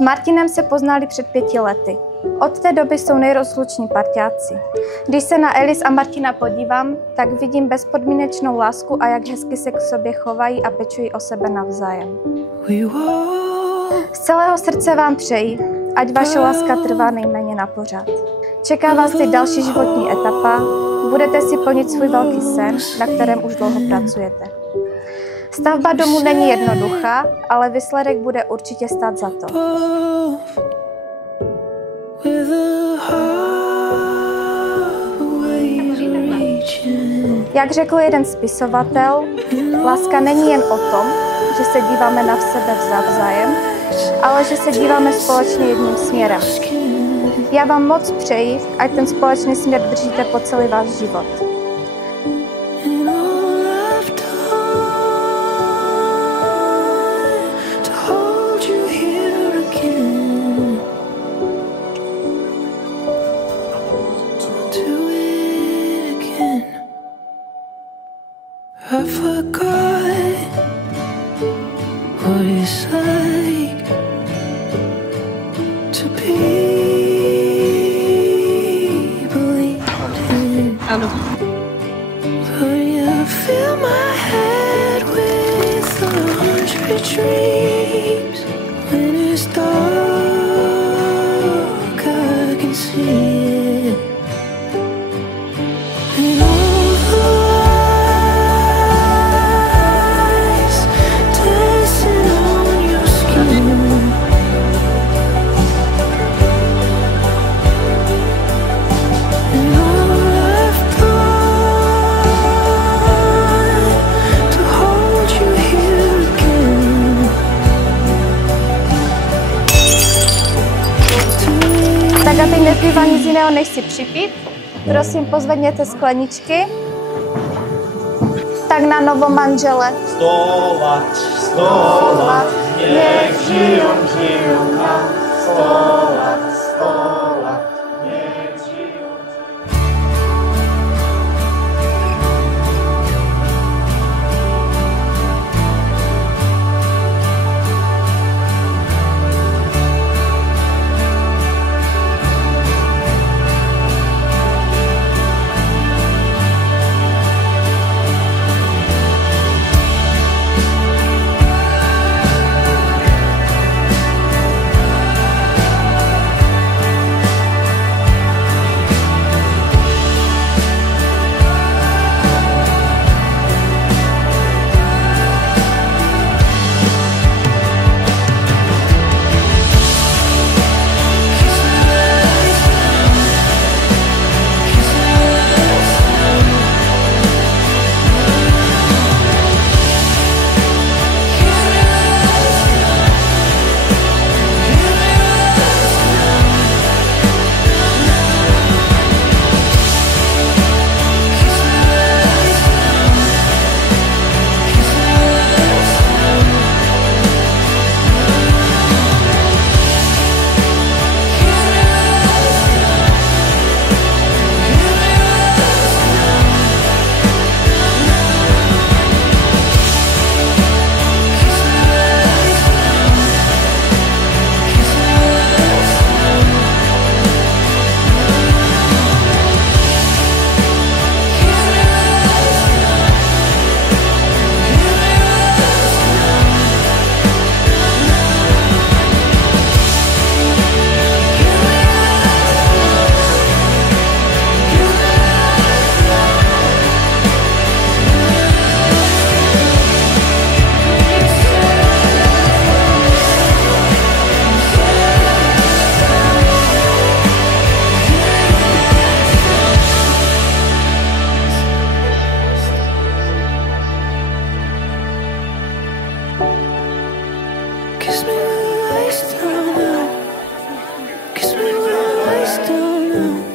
S Martinem se poznali před 5 lety. Od té doby jsou nejrozluční parťáci. Když se na Elis a Martina podívám, tak vidím bezpodmínečnou lásku a jak hezky se k sobě chovají a pečují o sebe navzájem. Z celého srdce vám přeji, ať vaše láska trvá nejméně na pořád. Čeká vás teď další životní etapa, budete si plnit svůj velký sen, na kterém už dlouho pracujete. Stavba domu není jednoduchá, ale výsledek bude určitě stát za to. Jak řekl jeden spisovatel, láska není jen o tom, že se díváme na sebe navzájem, ale že se díváme společně jedním směrem. Já vám moc přeji, ať ten společný směr držíte po celý váš život. I forgot what it's like to be believed in. But you fill my head with 100 dreams. When it's dark, I can see it. And all the Tak a teď nezbývá nic jiného, než si připít. Prosím, pozvedněte skleničky. Tak na novomanžele. 100 lat, nech žijou nám. 100 lat, nech žijou. Kiss me when the lights down low. Kiss me when the lights down low.